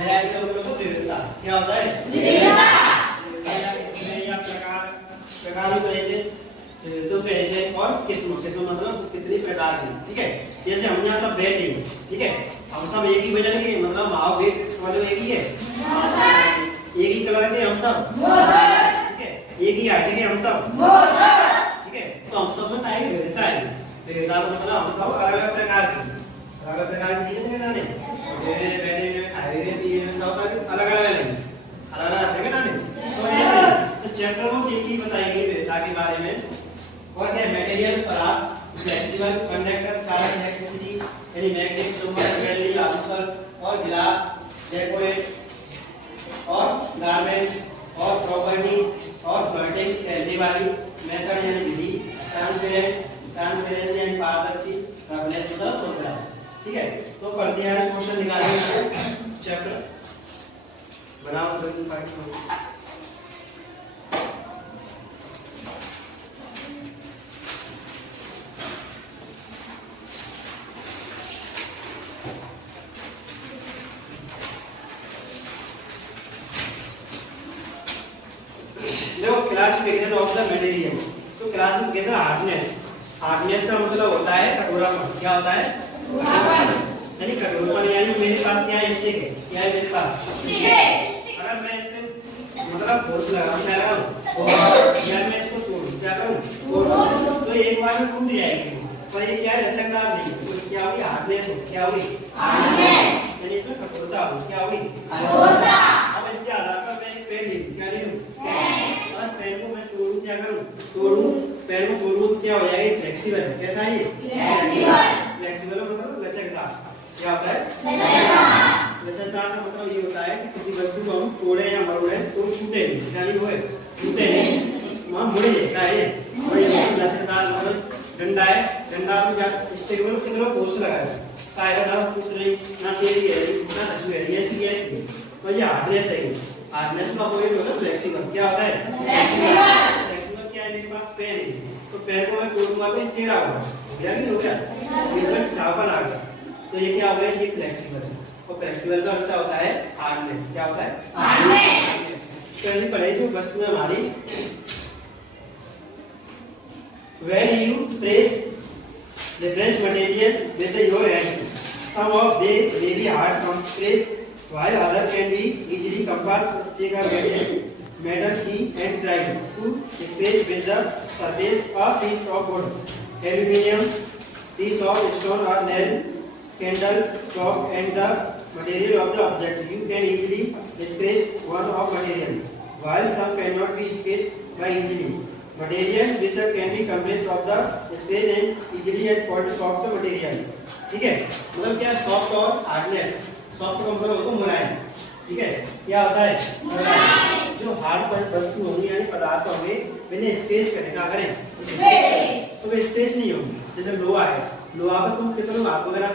Variety का मतलब तो विविधता। क्या होता है? विविधता। इसमें या प्रकार भी कहे थे, तो कहे थे, और किस्म मतलब कितनी प्रकार की। ठीक है, जैसे हम यहाँ सब बैठे हैं, ठीक है, हम सब एक ही वजन के, मतलब माओ वेट समझो एक ही है, एक ही कलर के हम सब, ठीक है, एक ही हाइट के हम सब, ठीक है, तो हम सब में टाइप विविधता है। विविधता मतलब हम सब अलग अलग प्रकार की दिखे थे ना ने, बैठे हुए खाए हुए पिए हुए सब अलग अलग थे ना ने। तो ऐसे तो चैप्टर में ये चीज बताई गई विविधता के बारे में। और क्या? मटेरियल, पदार्थ, फ्लेक्सिबल, कंडक्टर, चार्ज, इलेक्ट्रिसिटी, यानी मैग्नेटिक, चुंबक, बैटरी, आंसर और गिलास, डेकोरेट और गारमेंट्स और प्रॉपर्टी और फ्लोटिंग, तैरने वाली, मेथड यानी विधि, ट्रांसपेरेंसी यानी पारदर्शी, रफनेस मतलब खुरदरा। ठीक है, तो पढ़ते हैं क्वेश्चन निकालेंगे चैप्टर बनाओ। देखो, क्लासिफिकेशन ऑफ द मटेरियल्स। तो क्लासिफिकेशन हार्डनेस का मतलब होता है कठोरापन। क्या होता है? यानी कठोरपन, यानी मेरे पास क्या है? स्टिक है। क्या है मेरे पास? स्टिक है। अगर मैं इस पे मतलब फोर्स लगाऊं, क्या लगाऊं, या मैं इसको तोड़ूं, क्या करूं? तोड़ूं, तो एक बार में टूट जाएगी। पर ये क्या है? लचकदार नहीं, तो क्या होगी? हार्डनेस हो। क्या होगी? हार्डनेस, यानी इसमें कठोरता हो। क्या होगी? कठोरता। अब इसके आधार पर मैं एक पेन ले लूं। क्या ले लूं? पेन। और पेन को मैं तोड़ूं, क्या करूं? तोड़ूं, पेन को तोड़ूं, क्या हो जाएगा? फ्लेक्सिबल। कैसा है ये? फ्लेक्सिबल मतलब लचकदार। क्या होता है? लचकदार का मतलब ये होता है कि किसी वस्तु को हम तोड़े या मरोड़े तो छूटे नहीं, यानी वो टूटे नहीं, वहां मुड़े जाता है। लचकदार मतलब डंडा है, डंडा में क्या स्टिक में कितना फोर्स लगाया है, टायर ना टूट रही, ना टेढ़ी है, ना धसू है, ऐसी तो ये हार्डनेस है। हार्डनेस का पॉइंट होता है फ्लेक्सिबल। क्या होता है? फ्लेक्सिबल क्या है? मेरे पास पेन है, तो पेन को मैं तोड़ूंगा तो टेढ़ा होगा, क्या नहीं हो गया? इसमें छापा आ गया, तो ये क्या होगा? ये फ्लेक्सिबल है। और फ्लेक्सिबल का क्या होता है? हार्डनेस। क्या होता है? हार्डनेस। तो ऐसी पढ़े जो वस्तु है हमारी, when you press material with your hands, some of them may be hard to press, while other can be easily compressed. Take a metal key and try to scratch with the surface a piece of wood, aluminium, piece of stone or nail, candle, chalk, and the material of the object. You can easily scratch one of material, while some cannot be scratched by easily. Material which can be compressed of the scratch and easily and called soft material. ठीक है, मतलब क्या? Soft और hardness. Soft का मतलब होता है मुलायम। ठीक है, क्या होता है? मुलायम। जो हार्ड वस्तु होगी यानी पदार्थ होंगे, मैंने स्क्रैच करने का करें तो वे स्क्रैच नहीं होंगे। जैसे लोहा है, लोहा पे तुम कितना हाथ वगैरह